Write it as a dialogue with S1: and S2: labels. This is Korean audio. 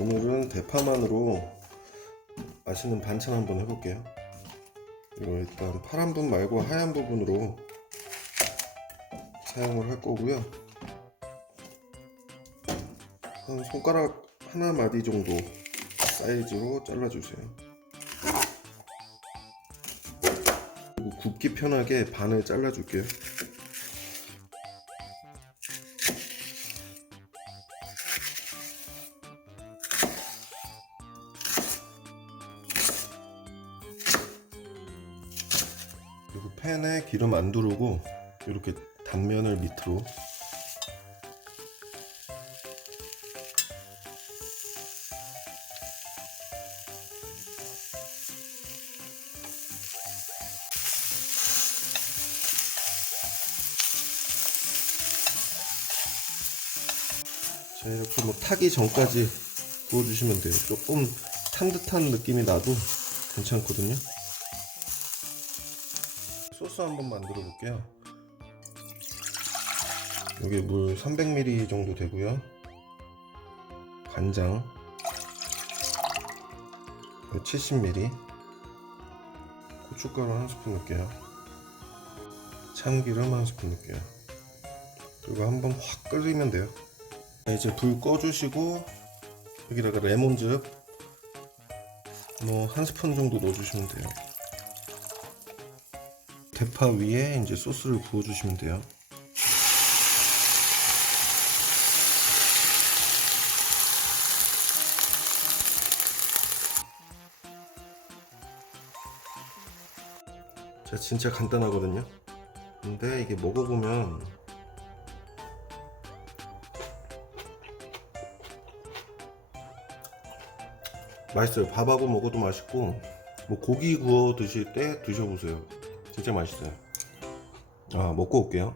S1: 오늘은 대파만으로 맛있는 반찬 한번 해볼게요. 이거 일단 파란 분 말고 하얀 부분으로 사용을 할 거고요. 한 손가락 하나 마디 정도 사이즈로 잘라주세요. 그리고 굽기 편하게 반을 잘라줄게요. 그리고 팬에 기름 안 두르고 이렇게 단면을 밑으로. 자 이렇게 뭐 타기 전까지 구워주시면 돼요. 조금 탄 듯한 느낌이 나도 괜찮거든요 소스 한번 만들어 볼게요. 여기 물 300ml 정도 되고요. 간장 70ml 고춧가루 한 스푼 넣을게요. 참기름 한 스푼 넣을게요. 그리고 한번 확 끓이면 돼요. 자, 이제 불 꺼주시고 여기다가 레몬즙 뭐 한 스푼 정도 넣어주시면 돼요 대파 위에 이제 소스를 부어주시면 돼요. 자, 진짜 간단하거든요. 근데 이게 먹어보면 맛있어요. 밥하고 먹어도 맛있고, 뭐 고기 구워 드실 때 드셔보세요. 진짜 맛있어요. 아, 먹고 올게요.